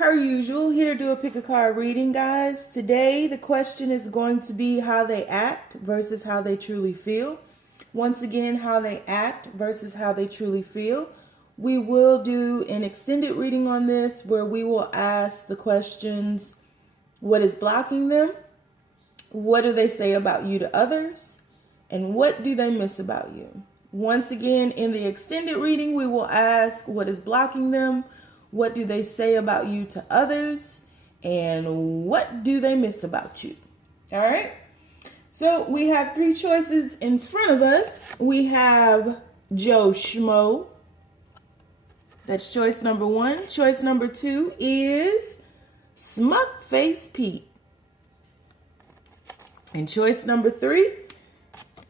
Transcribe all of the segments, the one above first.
Per usual, here to do a pick a card reading, guys. Today, the question is going to be how they act versus how they truly feel. Once again, how they act versus how they truly feel. We will do an extended reading on this where we will ask the questions, what is blocking them? What do they say about you to others? And what do they miss about you? Once again, in the extended reading, we will ask what is blocking them? What do they say about you to others? And what do they miss about you? All right. So we have three choices in front of us. We have Joe Schmo. That's choice number one. Choice number two is Smuck Face Pete. And choice number three,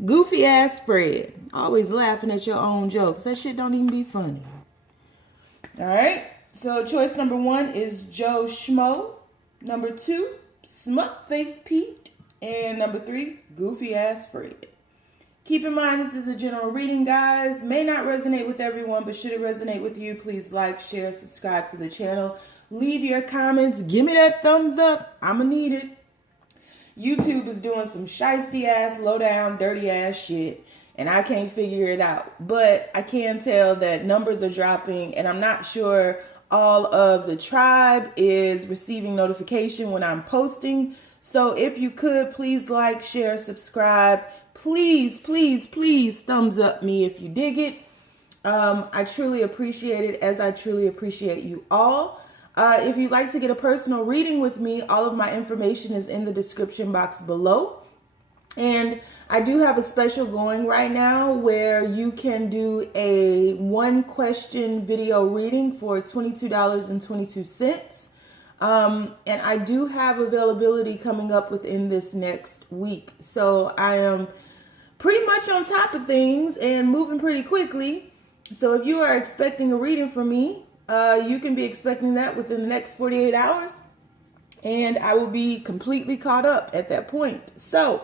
Goofy Ass Fred. Always laughing at your own jokes. That shit don't even be funny. All right. So choice number one is Joe Schmo. Number two, Smuck Face Pete. And number three, Goofy Ass Fred. Keep in mind, this is a general reading, guys. May not resonate with everyone, but should it resonate with you, please like, share, subscribe to the channel. Leave your comments. Give me that thumbs up. I'ma need it. YouTube is doing some shiesty ass, low down, dirty ass shit. And I can't figure it out. But I can tell that numbers are dropping. And I'm not sure all of the tribe is receiving notification when I'm posting. So if you could, please like, share, subscribe. Please, please, please thumbs up me if you dig it. I truly appreciate it, as I truly appreciate you all. If you'd like to get a personal reading with me, all of my information is in the description box below. And I do have a special going right now where you can do a one question video reading for $22.22. And I do have availability coming up within this next week. So I am pretty much on top of things and moving pretty quickly. So if you are expecting a reading from me, you can be expecting that within the next 48 hours. And I will be completely caught up at that point. So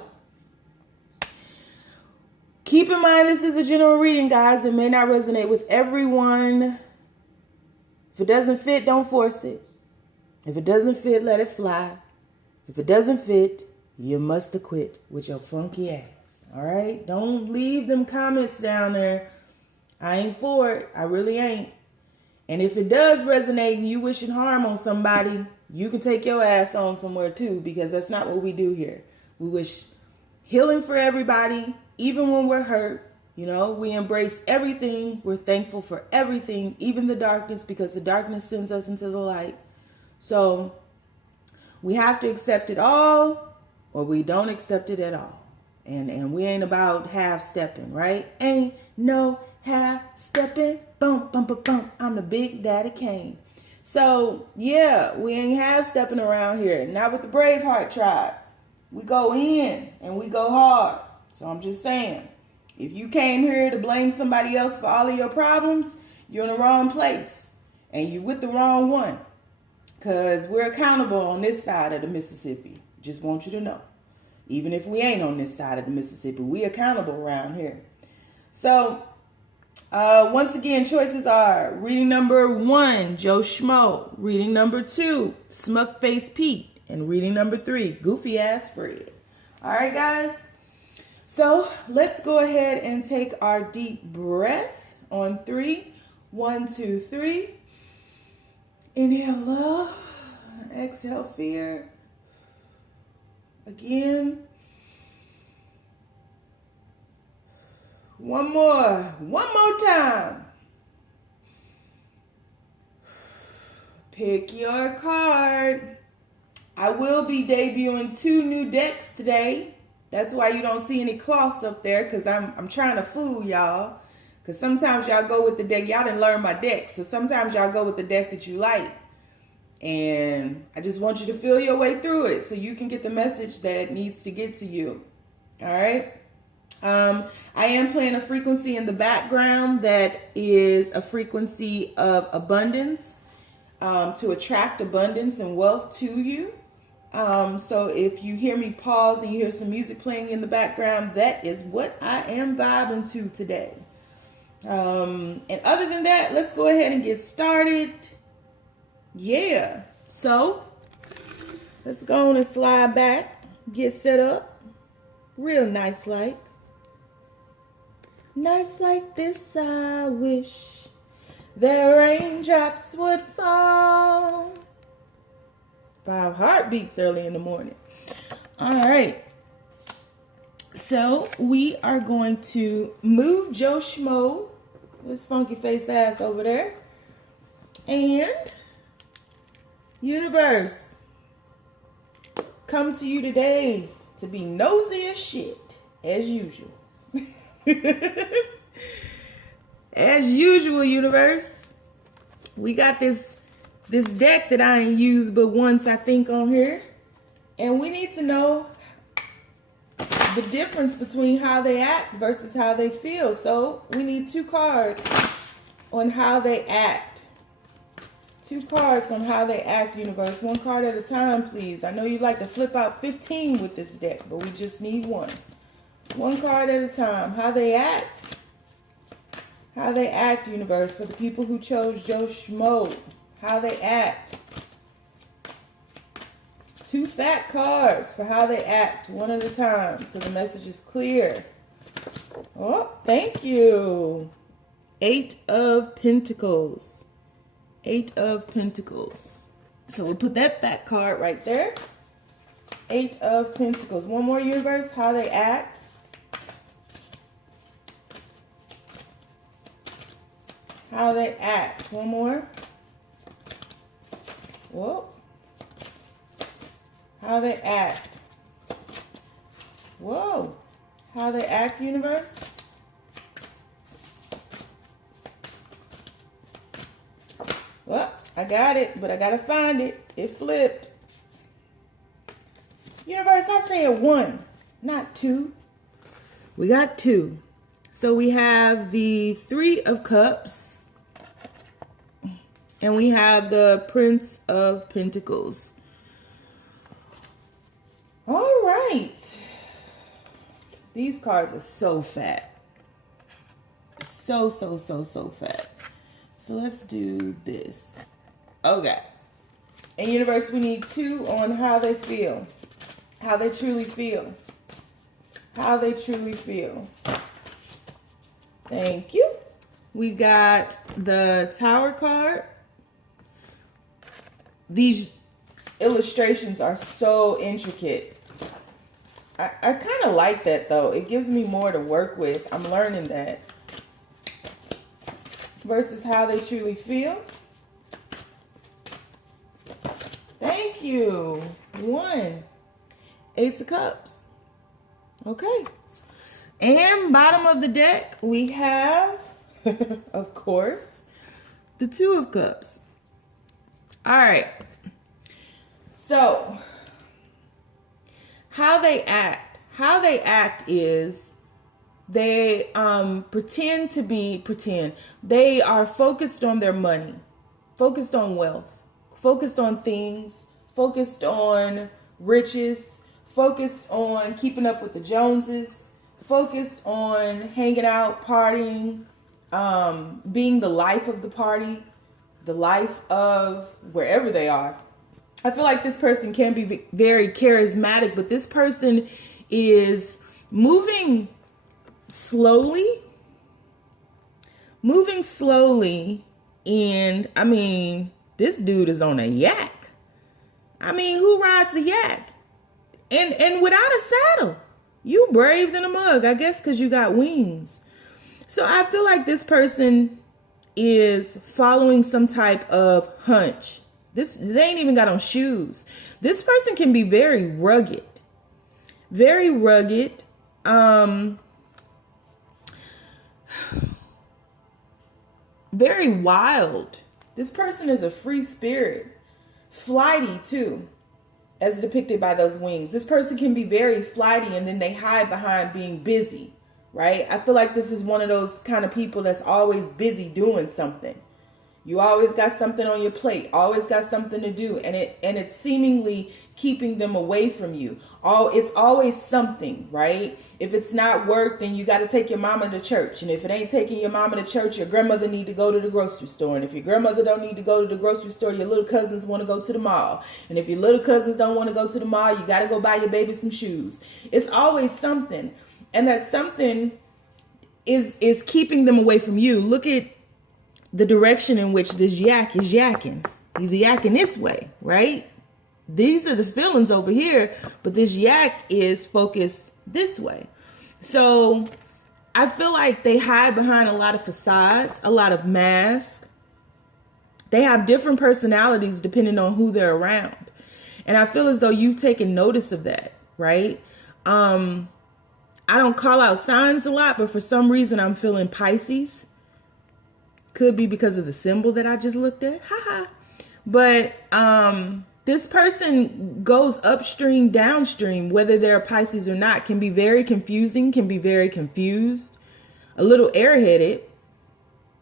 keep in mind, this is a general reading, guys. It may not resonate with everyone. If it doesn't fit, don't force it. If it doesn't fit, let it fly. If it doesn't fit, you must have quit with your funky ass. All right? Don't leave them comments down there. I ain't for it. I really ain't. And if it does resonate and you wishing harm on somebody, you can take your ass on somewhere too, because that's not what we do here. We wish healing for everybody, even when we're hurt. You know, we embrace everything. We're thankful for everything, even the darkness, because the darkness sends us into the light. So we have to accept it all, or we don't accept it at all. And we ain't about half-stepping, right? Ain't no half-stepping. Bump, bump, bump, bump. I'm the Big Daddy Kane. So, yeah, we ain't half-stepping around here. Not with the Braveheart tribe. We go in and we go hard. So I'm just saying, if you came here to blame somebody else for all of your problems, you're in the wrong place. And you're with the wrong one. Because we're accountable on this side of the Mississippi. Just want you to know. Even if we ain't on this side of the Mississippi, we accountable around here. So, once again, choices are reading number one, Joe Schmo. Reading number two, Smuck Face Pete. And reading number three, Goofy Ass Fred. All right, guys. So, let's go ahead and take our deep breath on three. 1, 2, 3. Inhale love, exhale fear. Again. One more time. Pick your card. I will be debuting 2 new decks today. That's why you don't see any cloths up there, because I'm trying to fool y'all. Because sometimes y'all go with the deck. Y'all didn't learn my deck. So sometimes y'all go with the deck that you like. And I just want you to feel your way through it so you can get the message that needs to get to you. All right. I am playing a frequency in the background that is a frequency of abundance, to attract abundance and wealth to you. So if you hear me pause and you hear some music playing in the background, that is what I am vibing to today. And other than that, let's go ahead and get started. Yeah. So let's go on and slide back, get set up real nice like. Nights like this I wish the raindrops would fall. 5 heartbeats early in the morning. All right. So we are going to move Joe Schmo, this funky face ass over there. And universe, come to you today to be nosy as shit, as usual. As usual, universe. We got this deck that I ain't used but once, I think, on here. And we need to know the difference between how they act versus how they feel. So we need 2 cards on how they act. 2 cards on how they act, universe. 1 card at a time, please. I know you like to flip out 15 with this deck, but we just need 1. 1 card at a time. How they act. How they act, universe, for the people who chose Joe Schmo. How they act. 2 fat cards for how they act, 1 at a time, so the message is clear. Oh, thank you. 8 of Pentacles. 8 of Pentacles. So we'll put that fat card right there. 8 of Pentacles. 1 more, universe. How they act. How they act. 1 more. Whoa. How they act. Whoa. How they act, universe. Well, I got it, but I gotta find it. It flipped. Universe, I said 1, not 2. We got 2. So we have the 3 of Cups. And we have the Prince of Pentacles. All right. These cards are so fat. So fat. So let's do this. Okay. And universe, we need 2 on how they feel. How they truly feel. How they truly feel. Thank you. We got the Tower card. These illustrations are so intricate. I kind of like that, though. It gives me more to work with. I'm learning that. Versus how they truly feel. Thank you. 1. Ace of Cups. Okay. And bottom of the deck, we have, of course, the 2 of Cups. All right. So, how they act. How they act is they pretend. They are focused on their money, focused on wealth, focused on things, focused on riches, focused on keeping up with the Joneses, focused on hanging out, partying, being the life of the party, the life of wherever they are. I feel like this person can be very charismatic, but this person is moving slowly. And I mean, this dude is on a yak. I mean, who rides a yak? And without a saddle. You brave than a mug, I guess, because you got wings. So I feel like this person is following some type of hunch. They ain't even got on shoes. This person can be very rugged. Very rugged. Very wild. This person is a free spirit. Flighty too, as depicted by those wings. This person can be very flighty and then they hide behind being busy, right? I feel like this is one of those kind of people that's always busy doing something. You always got something on your plate, always got something to do, and it seemingly keeping them away from you. It's always something, right? If it's not work, then you got to take your mama to church. And if it ain't taking your mama to church, your grandmother need to go to the grocery store. And if your grandmother don't need to go to the grocery store, your little cousins want to go to the mall. And if your little cousins don't want to go to the mall, you got to go buy your baby some shoes. It's always something. And that something is keeping them away from you. Look at the direction in which this yak is yakking. He's yakking this way, right? These are the feelings over here, but this yak is focused this way. So I feel like they hide behind a lot of facades, a lot of masks. They have different personalities depending on who they're around. And I feel as though you've taken notice of that, right? I don't call out signs a lot, but for some reason I'm feeling Pisces. Could be because of the symbol that I just looked at. Haha. But this person goes upstream, downstream, whether they're Pisces or not, can be very confusing, can be very confused, a little airheaded.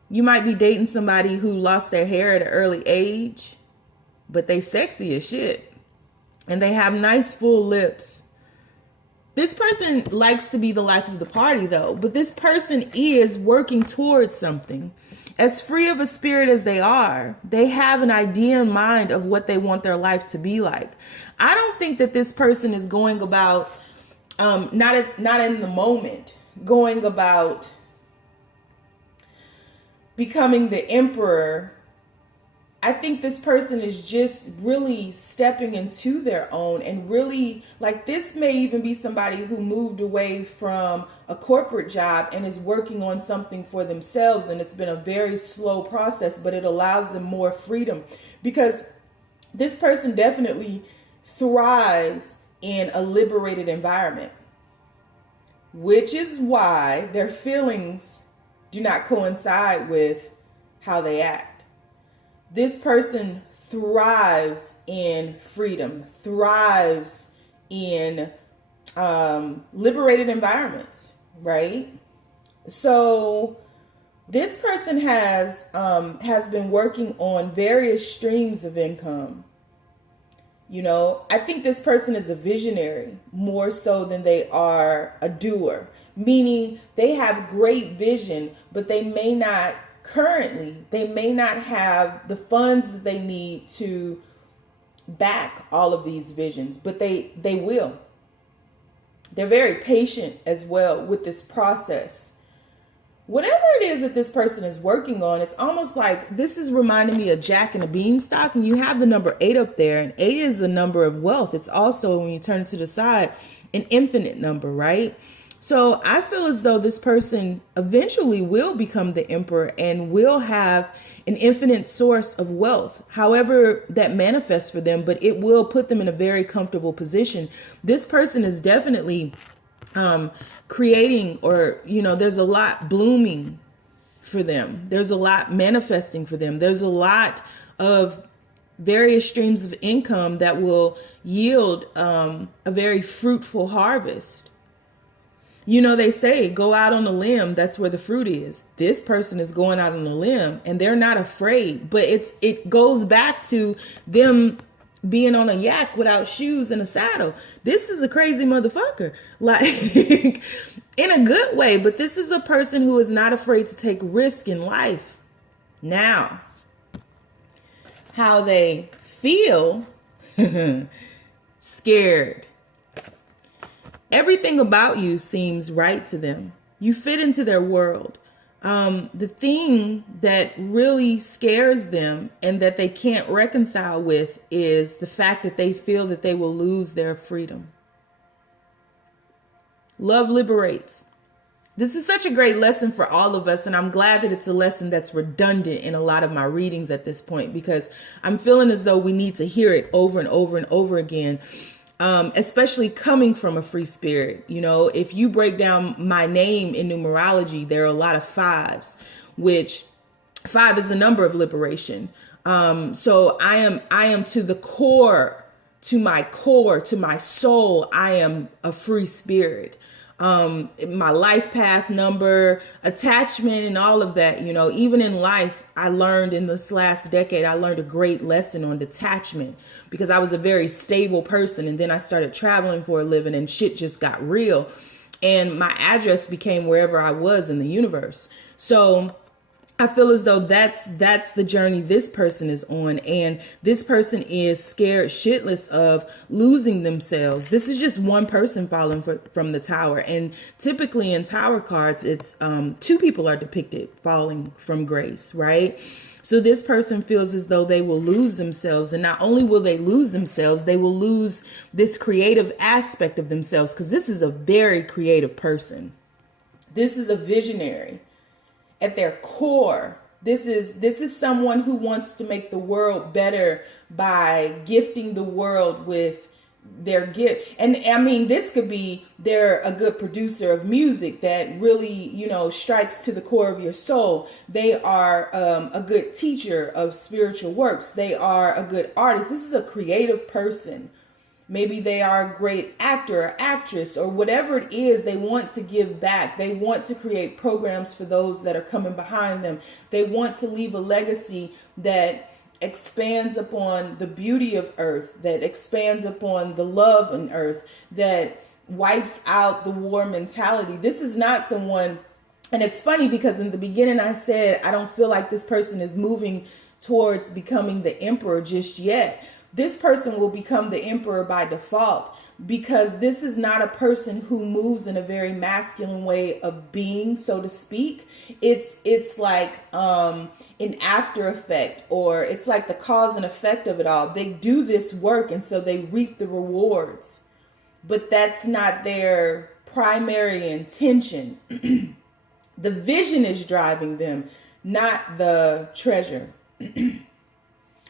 You might be dating somebody who lost their hair at an early age, but they sexy as shit. And they have nice full lips. This person likes to be the life of the party though, but this person is working towards something. As free of a spirit as they are, they have an idea in mind of what they want their life to be like. I don't think that this person is going about, not in the moment, going about becoming the emperor. I think this person is just really stepping into their own and really, like, this may even be somebody who moved away from a corporate job and is working on something for themselves. And it's been a very slow process, but it allows them more freedom because this person definitely thrives in a liberated environment, which is why their feelings do not coincide with how they act. This person thrives in freedom, thrives in liberated environments, right? So this person has been working on various streams of income. You know, I think this person is a visionary more so than they are a doer, meaning they have great vision, but they may not have the funds that they need to back all of these visions, but they will. They're very patient as well with this process. Whatever it is that this person is working on, it's almost like this is reminding me of Jack and the Beanstalk, and you have the number 8 up there, and 8 is the number of wealth. It's also, when you turn it to the side, an infinite number, right? So I feel as though this person eventually will become the emperor and will have an infinite source of wealth, however that manifests for them, but it will put them in a very comfortable position. This person is definitely creating, or, you know, there's a lot blooming for them. There's a lot manifesting for them. There's a lot of various streams of income that will yield a very fruitful harvest. You know, they say go out on a limb. That's where the fruit is. This person is going out on a limb and they're not afraid, but it goes back to them being on a yak without shoes and a saddle. This is a crazy motherfucker, like in a good way, but this is a person who is not afraid to take risk in life. Now, how they feel, scared. Everything about you seems right to them. You fit into their world. The thing that really scares them and that they can't reconcile with is the fact that they feel that they will lose their freedom. Love liberates. This is such a great lesson for all of us, and I'm glad that it's a lesson that's redundant in a lot of my readings at this point, because I'm feeling as though we need to hear it over and over and over again. Especially coming from a free spirit. You know, if you break down my name in numerology, there are a lot of 5s, which 5 is the number of liberation. So I am to the core, to my soul, I am a free spirit. my life path number, attachment, and all of that. Even in life, I learned in this last decade, I learned a great lesson on detachment, because I was a very stable person. And then I started traveling for a living and shit just got real. And my address became wherever I was in the universe. So I feel as though that's the journey this person is on, and this person is scared shitless of losing themselves. This is just one person falling from the tower, and typically in tower cards, it's two people are depicted falling from grace, right? So this person feels as though they will lose themselves, and not only will they lose themselves, they will lose this creative aspect of themselves, because this is a very creative person. This is a visionary. At their core, this is someone who wants to make the world better by gifting the world with their gift. And I mean, this could be they're a good producer of music that really, strikes to the core of your soul. They are a good teacher of spiritual works. They are a good artist. This is a creative person. Maybe they are a great actor or actress or whatever it is. They want to give back. They want to create programs for those that are coming behind them. They want to leave a legacy that expands upon the beauty of earth, that expands upon the love on earth, that wipes out the war mentality. This is not someone, and it's funny because in the beginning I said, I don't feel like this person is moving towards becoming the emperor just yet. This person will become the emperor by default, because this is not a person who moves in a very masculine way of being, so to speak. It's like an after effect, or it's like the cause and effect of it all. They do this work, and so they reap the rewards, but that's not their primary intention. The vision is driving them, not the treasure.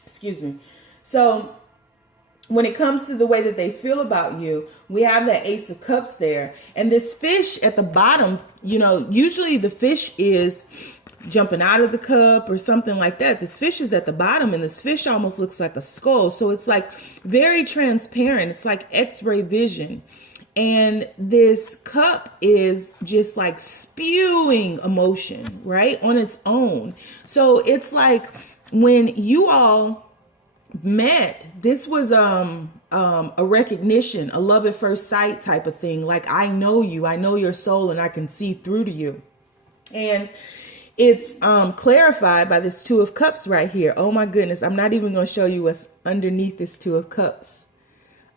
Excuse me. So when it comes to the way that they feel about you, we have that Ace of Cups there. And this fish at the bottom, usually the fish is jumping out of the cup or something like that. This fish is at the bottom, and this fish almost looks like a skull. So it's like very transparent. It's like X-ray vision. And this cup is just like spewing emotion, right, on its own. So it's like when you all met, this was a recognition, a love at first sight type of thing. Like, I know you, I know your soul, and I can see through to you. And it's clarified by this Two of Cups right here. Oh my goodness, I'm not even going to show you what's underneath this Two of Cups.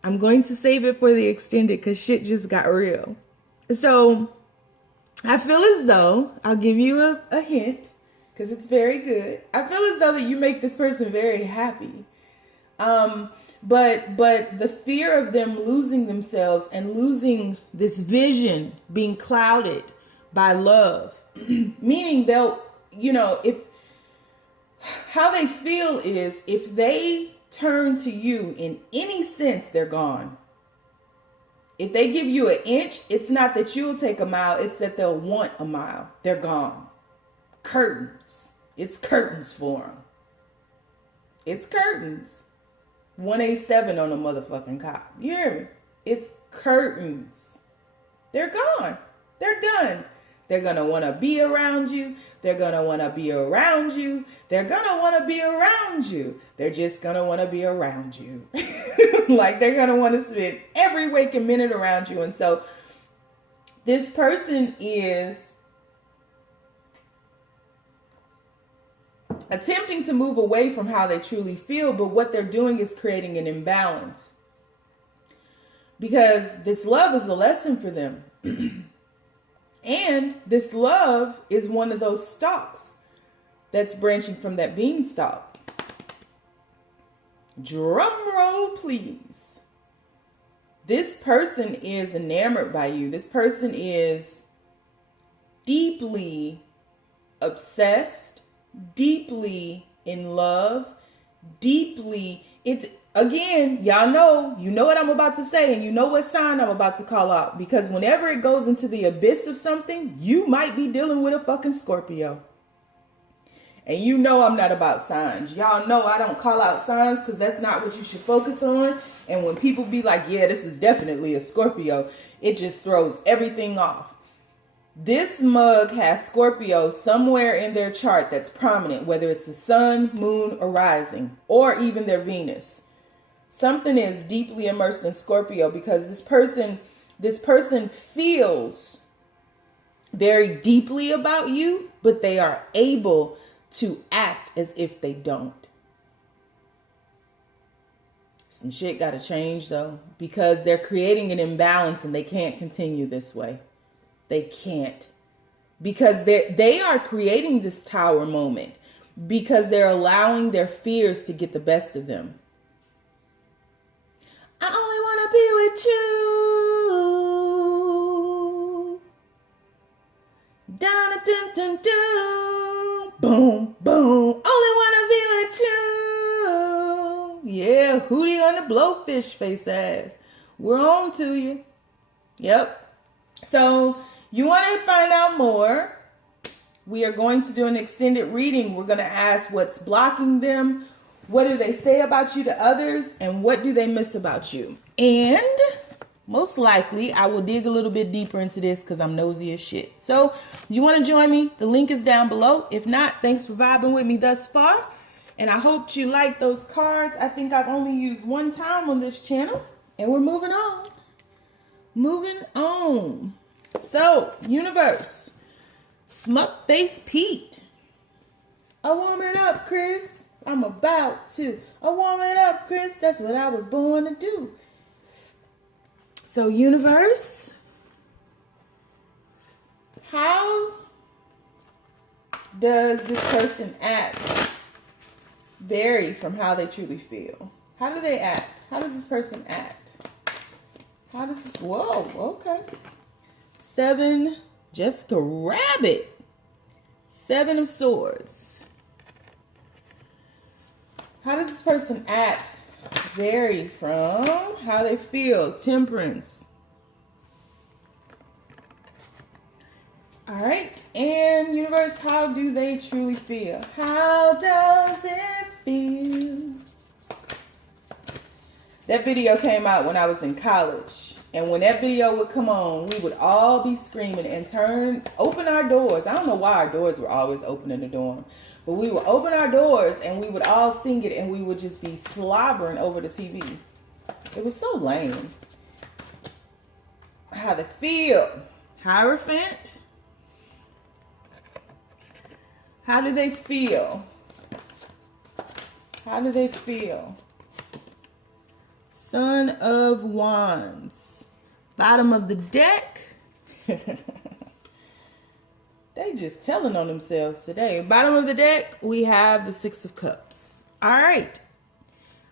I'm going to save it for the extended because shit just got real. So I feel as though, I'll give you a hint because it's very good. I feel as though that you make this person very happy. But the fear of them losing themselves and losing this vision being clouded by love, meaning they'll, if how they feel is if they turn to you in any sense, they're gone. If they give you an inch, it's not that you'll take a mile, it's that they'll want a mile. They're gone. Curtains. It's curtains for them. It's curtains. 187 on a motherfucking cop. You hear me? It's curtains. They're gone. They're done. They're going to want to be around you. They're going to want to be around you. They're going to want to be around you. They're just going to want to be around you. Like, they're going to want to spend every waking minute around you. And so this person is attempting to move away from how they truly feel, but what they're doing is creating an imbalance. Because this love is a lesson for them. And this love is one of those stalks that's branching from that beanstalk. Drum roll, please. This person is enamored by you. This person is deeply obsessed, deeply in love, deeply. It's, again, y'all know, you know what I'm about to say, and you know what sign I'm about to call out, because whenever it goes into the abyss of something, you might be dealing with a fucking Scorpio. And you know I'm not about signs. Y'all know I don't call out signs because that's not what you should focus on. And when people be like, yeah, this is definitely a Scorpio, it just throws everything off. This mug has Scorpio somewhere in their chart that's prominent, whether it's the sun, moon, or rising, or even their Venus. Something is deeply immersed in Scorpio because this person feels very deeply about you, but they are able to act as if they don't. Some shit got to change though, because they're creating an imbalance and they can't continue this way. They can't, because they are creating this tower moment because they're allowing their fears to get the best of them. I only want to be with you. Dun, dun, dun, dun. Boom, boom. Only want to be with you. Yeah, Hootie on the blowfish face ass. We're on to you. Yep. So you want to find out more, we are going to do an extended reading. We're going to ask what's blocking them, what do they say about you to others, and what do they miss about you. And most likely, I will dig a little bit deeper into this because I'm nosy as shit. So you want to join me? The link is down below. If not, thanks for vibing with me thus far. And I hope you like those cards. I think I've only used one time on this channel. And we're moving on. Moving on. So, universe, Smuck Face Pete. I warm it up, Chris. I'm about to. I warm it up, Chris. That's what I was born to do. So, universe, how does this person act vary from how they truly feel? How do they act? How does this person act? How does this, whoa, okay. 7, Jessica Rabbit. 7 of Swords. How does this person act vary from how they feel? Temperance. All right, and universe, how do they truly feel? How does it feel? That video came out when I was in college. And when that video would come on, we would all be screaming and open our doors. I don't know why our doors were always open in the dorm. But we would open our doors and we would all sing it and we would just be slobbering over the TV. It was so lame. How they feel. Hierophant. How do they feel? How do they feel? Son of Wands. Bottom of the deck. They just telling on themselves today. Bottom of the deck, we have the 6 of Cups. All right.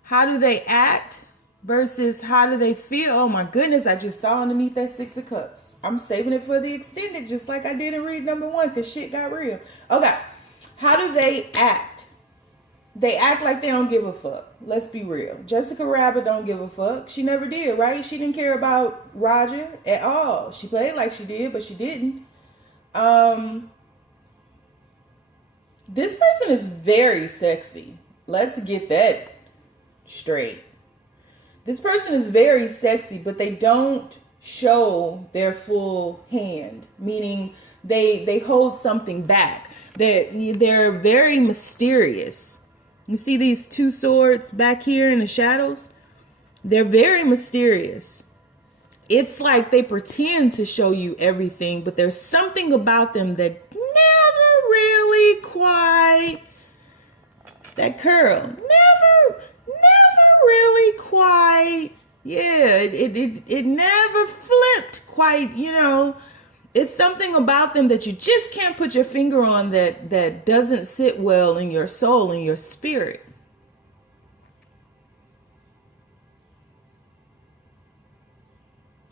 How do they act versus how do they feel? Oh my goodness, I just saw underneath that 6 of Cups. I'm saving it for the extended just like I did in read number 1 because shit got real. Okay. How do they act? They act like they don't give a fuck. Let's be real. Jessica Rabbit don't give a fuck. She never did, right? She didn't care about Roger at all. She played like she did, but she didn't. This person is very sexy. Let's get that straight. This person is very sexy, but they don't show their full hand, meaning they hold something back. They're very mysterious. You see these 2 swords back here in the shadows? They're very mysterious. It's like they pretend to show you everything, but there's something about them that never really quite, that curl, never really quite, yeah, it never flipped quite, you know. It's something about them that you just can't put your finger on that doesn't sit well in your soul, in your spirit.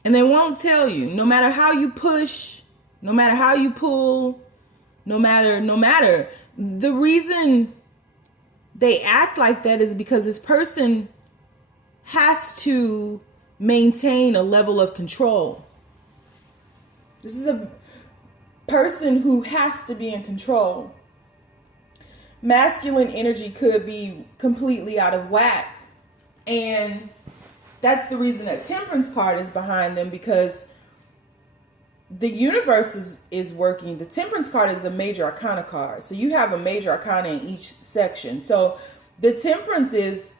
And they won't tell you, no matter how you push, no matter how you pull, no matter. The reason they act like that is because this person has to maintain a level of control. This is a person who has to be in control. masculine energy could be completely out of whack. And that's the reason that Temperance card is behind them, because the universe is working. The Temperance card is a major arcana card. So you have a major arcana in each section. So the Temperance is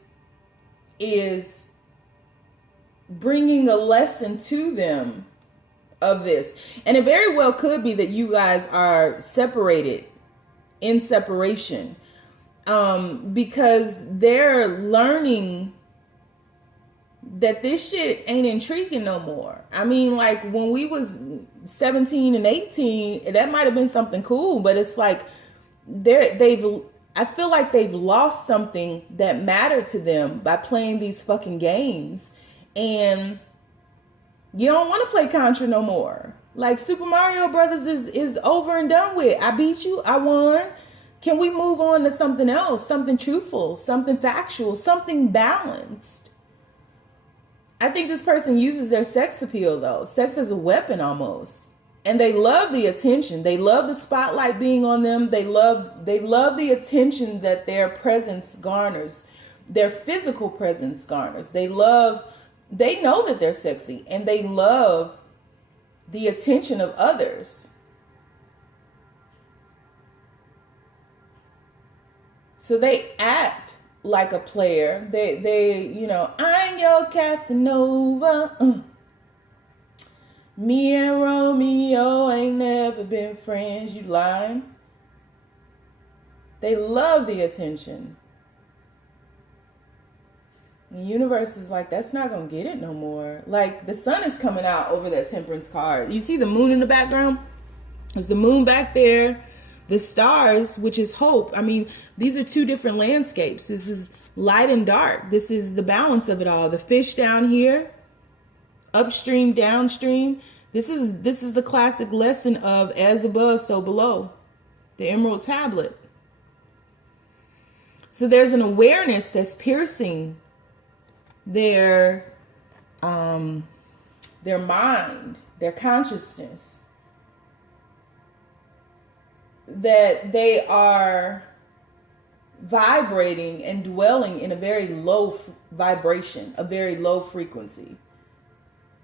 bringing a lesson to them of this. And it very well could be that you guys are separated, in separation, because they're learning that this shit ain't intriguing no more. I mean, like when we was 17 and 18, that might have been something cool, but it's like I feel like they've lost something that mattered to them by playing these fucking games. And you don't want to play Contra no more. Like Super Mario Brothers is over and done with. I beat you. I won. Can we move on to something else? Something truthful, something factual, something balanced. I think this person uses their sex appeal though. Sex as a weapon almost. And they love the attention. They love the spotlight being on them. They love the attention that their presence garners. Their physical presence garners. They know that they're sexy, and they love the attention of others. So they act like a player. They I'm your Casanova. Me and Romeo ain't never been friends. You lying. They love the attention. The universe is like, that's not going to get it no more. Like, the sun is coming out over that Temperance card. You see the moon in the background? There's the moon back there. The stars, which is hope. I mean, these are two different landscapes. This is light and dark. This is the balance of it all. The fish down here, upstream, downstream. This is the classic lesson of as above, so below. The Emerald Tablet. So there's an awareness that's piercing their mind, their consciousness, that they are vibrating and dwelling in a very low vibration, a very low frequency.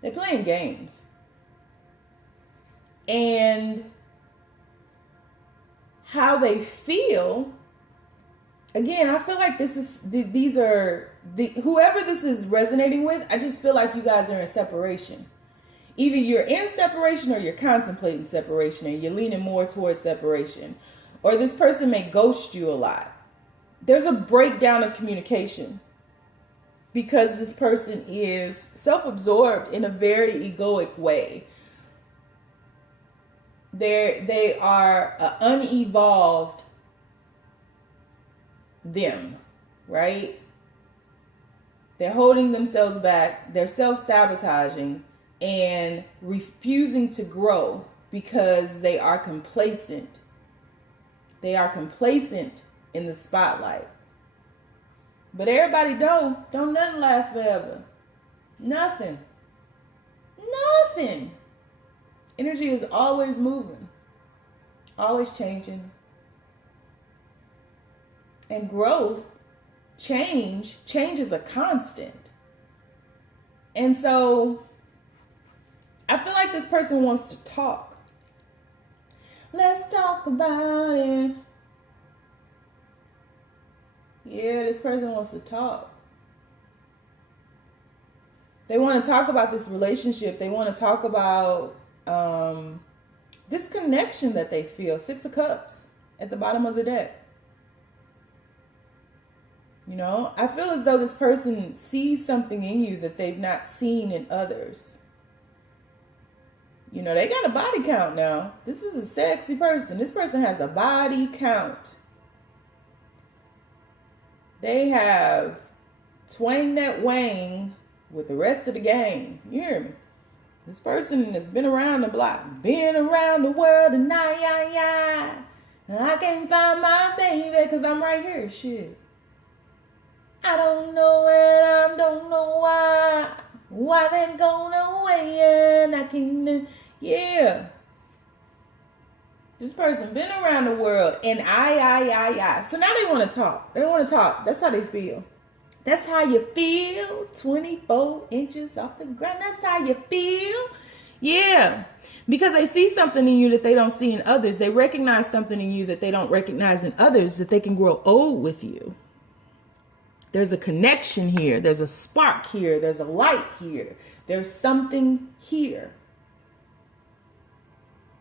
They're playing games. And how they feel, again, I feel like whoever this is resonating with, I just feel like you guys are in separation. Either you're in separation or you're contemplating separation and you're leaning more towards separation. Or this person may ghost you a lot. There's a breakdown of communication because this person is self-absorbed in a very egoic way. They are an unevolved them, right? They're holding themselves back. They're self-sabotaging and refusing to grow because they are complacent. They are complacent in the spotlight. But everybody don't nothing last forever. Nothing. Energy is always moving, always changing. And growth, change is a constant. And so I feel like this person wants to talk. Let's talk about it. Yeah, this person wants to talk. They want to talk about this relationship. They want to talk about this connection that they feel. 6 of Cups at the bottom of the deck. You know, I feel as though this person sees something in you that they've not seen in others. You know, they got a body count now. This is a sexy person. This person has a body count. They have twang that wang with the rest of the gang. You hear me? This person has been around the block, been around the world, and yeah. And I can't find my baby because I'm right here. Shit. I don't know and I don't know why they're going away and I can, yeah. This person been around the world, and I. So now they want to talk. They want to talk. That's how they feel. That's how you feel. 24 inches off the ground. That's how you feel. Yeah. Because they see something in you that they don't see in others. They recognize something in you that they don't recognize in others, that they can grow old with you. There's a connection here. There's a spark here. There's a light here. There's something here.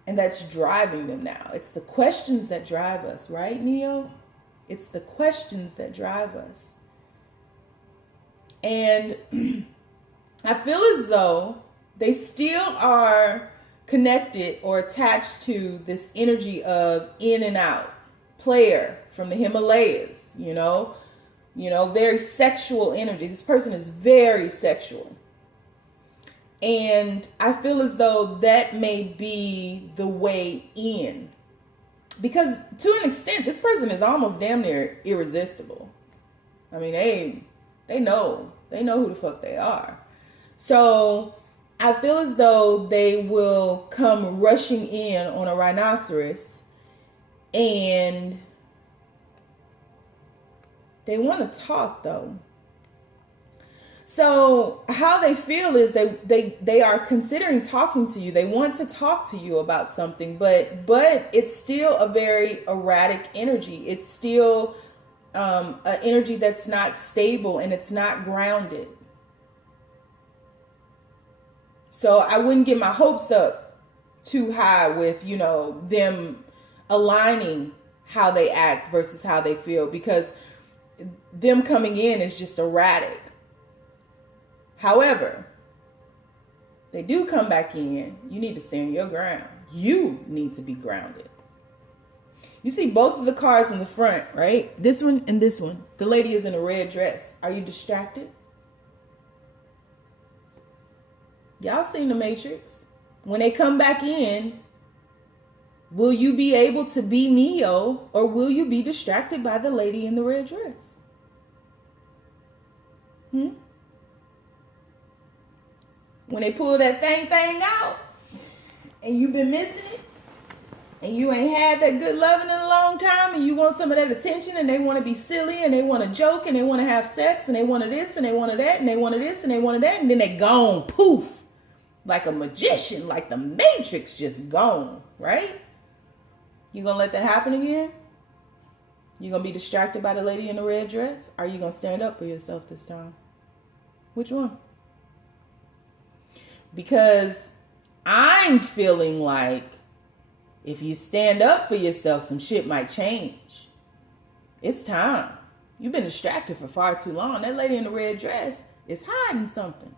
And that's driving them now. It's the questions that drive us, right, Neo? It's the questions that drive us. And I feel as though they still are connected or attached to this energy of in and out, player from the Himalayas, you know, very sexual energy. This person is very sexual. And I feel as though that may be the way in. Because to an extent, this person is almost damn near irresistible. I mean, they know who the fuck they are. So I feel as though they will come rushing in on a rhinoceros, and they want to talk though. So how they feel is they are considering talking to you. They want to talk to you about something, but it's still a very erratic energy. It's still an energy that's not stable and it's not grounded. So I wouldn't get my hopes up too high with, them aligning how they act versus how they feel, because them coming in is just erratic. However, they do come back in. You need to stand your ground. You need to be grounded. You see both of the cards in the front, right? This one and this one. The lady is in a red dress. Are you distracted? Y'all seen the Matrix? When they come back in, will you be able to be Neo, or will you be distracted by the lady in the red dress? When they pull that thing out and you've been missing it and you ain't had that good loving in a long time and you want some of that attention and they want to be silly and they want to joke and they want to have sex and they want this and they want that and they want this and they want that, and then they gone poof like a magician, like the Matrix, just gone, right? You gonna let that happen again? You gonna be distracted by the lady in the red dress? Or are you gonna stand up for yourself this time? Which one? Because I'm feeling like if you stand up for yourself, some shit might change. It's time. You've been distracted for far too long. That lady in the red dress is hiding something.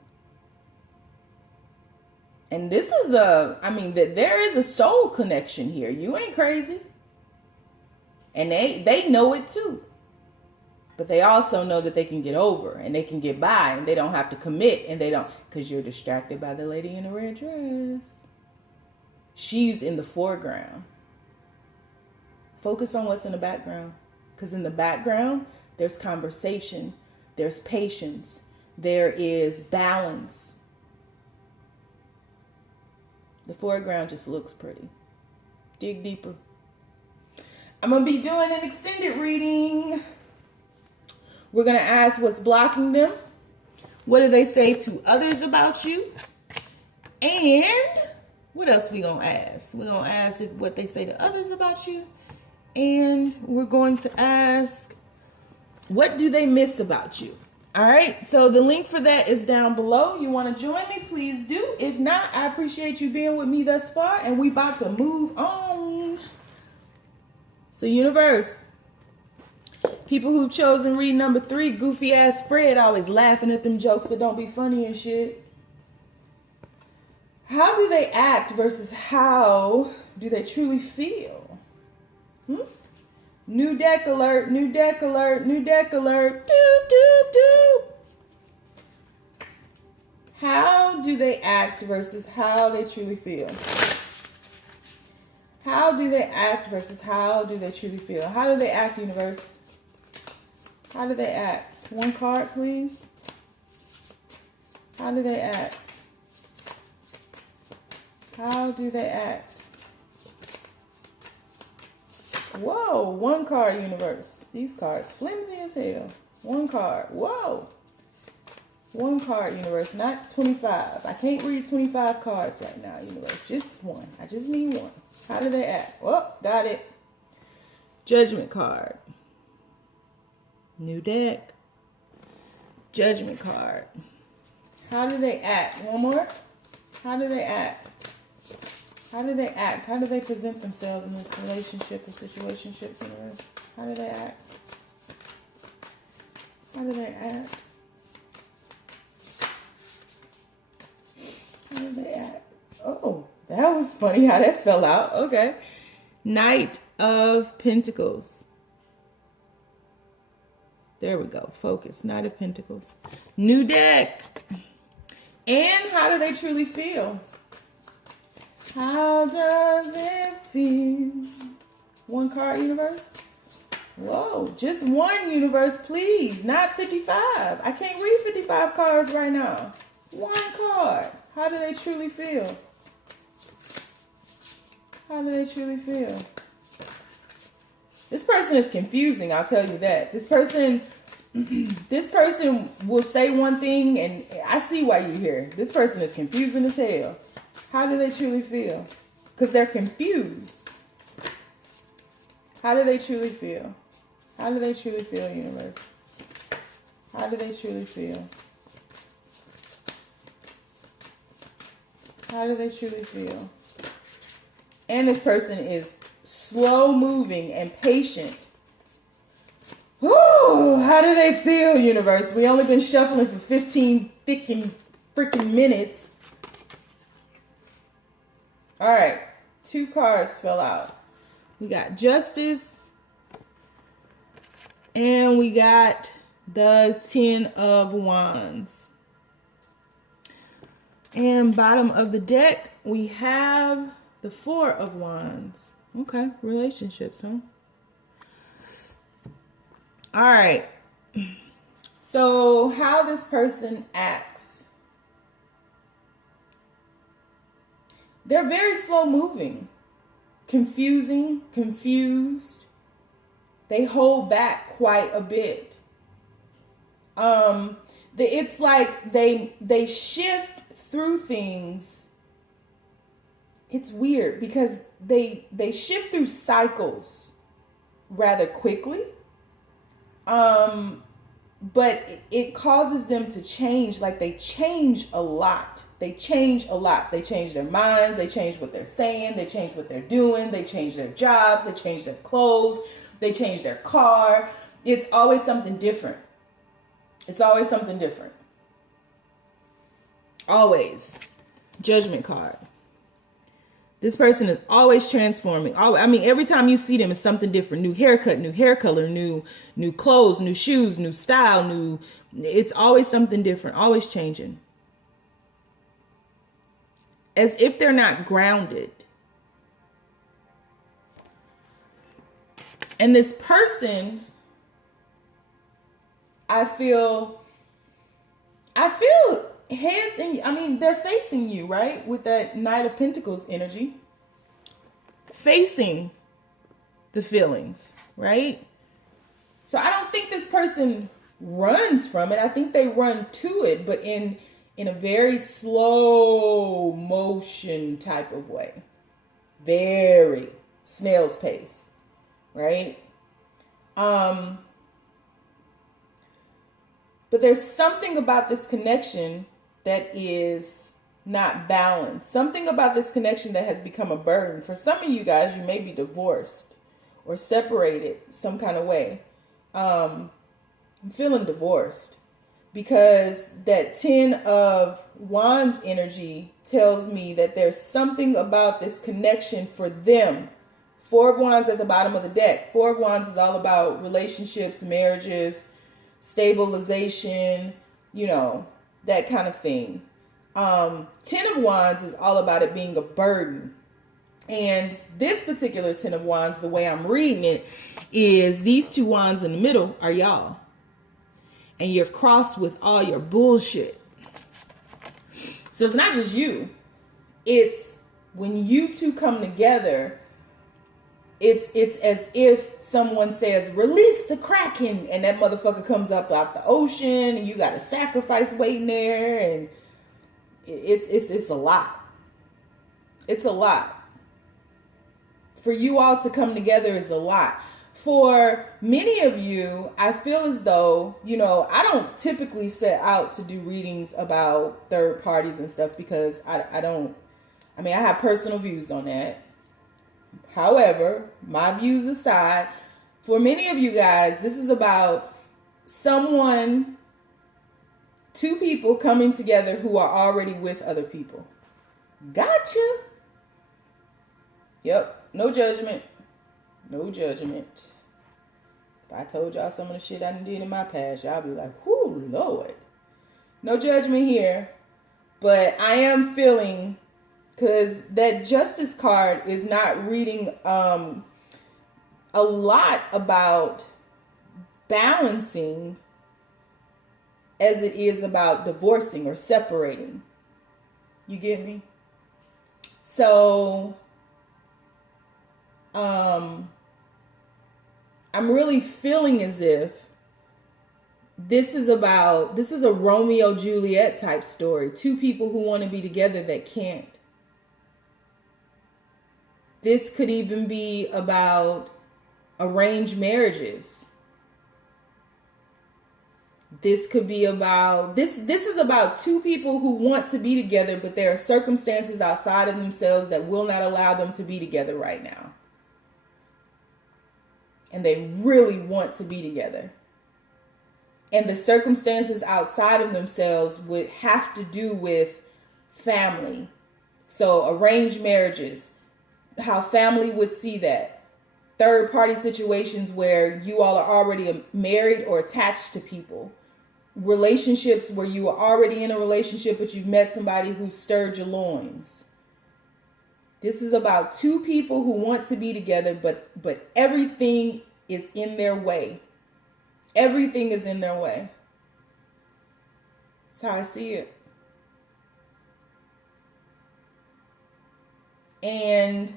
And this is there is a soul connection here. You ain't crazy. And they know it too. But they also know that they can get over and they can get by and they don't have to commit, and they don't, because you're distracted by the lady in the red dress. She's in the foreground. Focus on what's in the background, because in the background, there's conversation, there's patience, there is balance. The foreground just looks pretty. Dig deeper. I'm going to be doing an extended reading. We're going to ask what's blocking them. What do they say to others about you? And what else we going to ask? We're going to ask what they say to others about you. And we're going to ask, what do they miss about you? All right. So the link for that is down below. You want to join me? Please do. If not, I appreciate you being with me thus far. And we about to move on. So universe. People who've chosen read number 3, goofy ass Fred, always laughing at them jokes that don't be funny and shit. How do they act versus how do they truly feel? New deck alert, new deck alert, new deck alert. Doop, doop, doop. How do they act versus how they truly feel? How do they act versus how do they truly feel? How do they act, universe? How do they act? One card, please. How do they act? How do they act? Whoa, one card universe. These cards, flimsy as hell. One card. Whoa. One card universe, not 25. I can't read 25 cards right now, universe. Just one. I just need one. How do they act? Oh, got it. Judgment card. New deck. Judgment card. How do they act? One more. How do they act? How do they act? How do they present themselves in this relationship or situationship universe? How do they act? How do they act? How do they act? Oh, that was funny how that fell out. Okay. Knight of Pentacles. There we go. Focus. Knight of Pentacles. New deck. And how do they truly feel? How does it feel? One card universe. Whoa, just one universe, please. Not 55. I can't read 55 cards right now. One card. How do they truly feel? How do they truly feel? This person is confusing, I'll tell you that. This person will say one thing, and I see why you're here. This person is confusing as hell. How do they truly feel? Because they're confused. How do they truly feel? How do they truly feel, universe? How do they truly feel? How do they truly feel? And this person is slow moving and patient. Whew, how do they feel, universe? We only been shuffling for 15 freaking minutes. All right, 2 cards fell out. We got Justice, and we got the 10 of Wands. And bottom of the deck, we have the 4 of Wands. Okay, relationships, huh? All right. So how this person acts. They're very slow moving, confused. They hold back quite a bit. It's like they shift through things. It's weird because they shift through cycles rather quickly. But it causes them to change. Like they change a lot. They change a lot. They change their minds. They change what they're saying. They change what they're doing. They change their jobs. They change their clothes. They change their car. It's always something different. It's always something different. Always. Judgment card. This person is always transforming. I mean, every time you see them, it's something different. New haircut, new hair color, new clothes, new shoes, new style, it's always something different, always changing. As if they're not grounded. And this person, I feel heads in, they're facing you, right? With that Knight of Pentacles energy. Facing the feelings, right? So I don't think this person runs from it. I think they run to it, but in a very slow motion type of way. Very snail's pace, right? But there's something about this connection that is not balanced. Something about this connection that has become a burden. For some of you guys, you may be divorced or separated some kind of way. I'm feeling divorced because that 10 of Wands energy tells me that there's something about this connection for them. 4 of Wands at the bottom of the deck. 4 of Wands is all about relationships, marriages, stabilization, that kind of thing. 10 of Wands is all about it being a burden. And this particular 10 of Wands, the way I'm reading it, is these 2 wands in the middle are y'all. And you're crossed with all your bullshit. So it's not just you. It's when you two come together, it's as if someone says, release the Kraken, and that motherfucker comes up out the ocean, and you got a sacrifice waiting there, and it's a lot. It's a lot. For you all to come together is a lot. For many of you, I feel as though, you know, I don't typically set out to do readings about third parties and stuff because I have personal views on that. However, my views aside, for many of you guys, this is about two people coming together who are already with other people. Gotcha. Yep. No judgment. No judgment. If I told y'all some of the shit I did in my past, y'all be like, whoo, Lord. No judgment here. But I am feeling, because that justice card is not reading a lot about balancing as it is about divorcing or separating. You get me? So, I'm really feeling as if this is a Romeo Juliet type story. Two people who want to be together that can't. This could even be about arranged marriages. This could be about, this is about two people who want to be together, but there are circumstances outside of themselves that will not allow them to be together right now. And they really want to be together. And the circumstances outside of themselves would have to do with family. So arranged marriages, how family would see that. Third party situations where you all are already married or attached to people. Relationships where you are already in a relationship, but you've met somebody who stirred your loins. This is about two people who want to be together, but everything is in their way. Everything is in their way. That's how I see it. And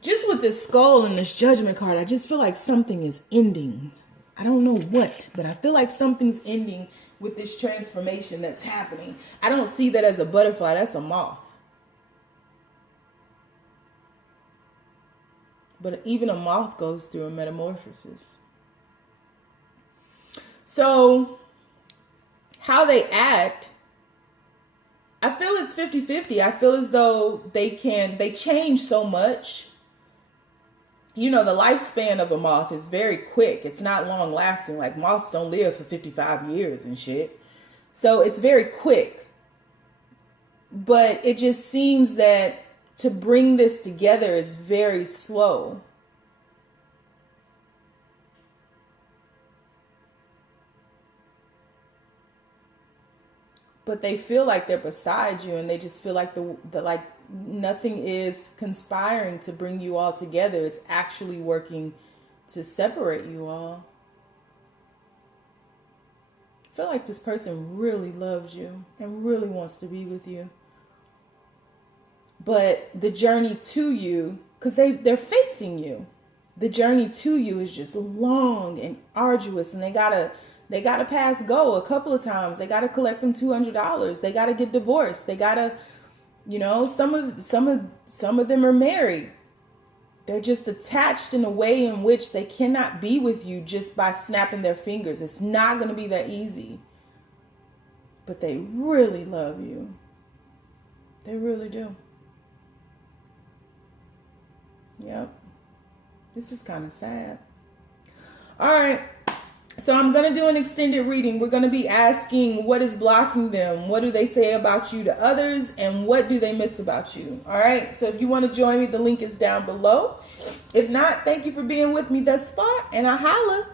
just with this skull and this judgment card, I just feel like something is ending. I don't know what, but I feel like something's ending with this transformation that's happening. I don't see that as a butterfly. That's a moth. But even a moth goes through a metamorphosis. So how they act, I feel it's 50-50. I feel as though they change so much. You know, the lifespan of a moth is very quick. It's not long lasting. Like moths don't live for 55 years and shit. So it's very quick. But it just seems that to bring this together is very slow. But they feel like they're beside you, and they just feel like the nothing is conspiring to bring you all together. It's actually working to separate you all. I feel like this person really loves you and really wants to be with you. But the journey to you, because they're facing you, the journey to you is just long and arduous, and they gotta pass go a couple of times. They gotta collect them $200. They gotta get divorced. They gotta, you know, some of them are married. They're just attached in a way in which they cannot be with you just by snapping their fingers. It's not gonna be that easy. But they really love you. They really do. Yep. This is kind of sad. All right. So I'm going to do an extended reading. We're going to be asking what is blocking them. What do they say about you to others? And what do they miss about you? All right. So if you want to join me, the link is down below. If not, thank you for being with me thus far. And I'll holla.